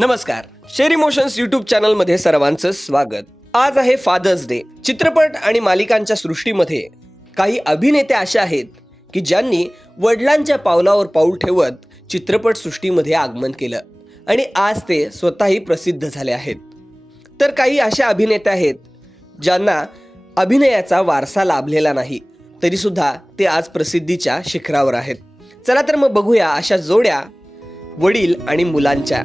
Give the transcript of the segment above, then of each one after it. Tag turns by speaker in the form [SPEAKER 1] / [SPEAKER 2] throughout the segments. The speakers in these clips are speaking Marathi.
[SPEAKER 1] नमस्कार. शेरी इमोशन्स युट्यूब चॅनलमध्ये सर्वांचं स्वागत. आज आहे फादर्स डे चित्रपट आणि मालिकांच्या सृष्टीमध्ये काही अभिनेते असे आहेत की ज्यांनी वडिलांच्या पावलावर पाऊल ठेवत चित्रपट सृष्टीमध्ये आगमन केलं. आणि आज ते स्वतःही प्रसिद्ध झाले आहेत. तर काही अशा अभिनेते आहेत ज्यांना अभिनयाचा वारसा लाभलेला नाही. तरीसुद्धा ते आज प्रसिद्धीच्या शिखरावर आहेत. चला तर मग बघूया अशा जोड्या वडील आणि मुलांच्या.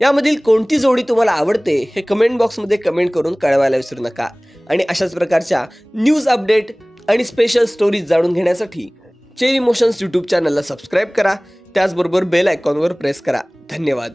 [SPEAKER 2] यामधील कोणती जोडी तुम्हाला आवडते हे कमेंट बॉक्समध्ये कमेंट करून कळवायला विसरू नका. आणि अशाच प्रकारच्या न्यूज अपडेट आणि स्पेशल स्टोरीज जाणून घेण्यासाठी चेरी मोशन्स यूट्यूब चॅनलला सबस्क्राईब करा. त्याचबरोबर बेल आयकॉनवर प्रेस करा. धन्यवाद.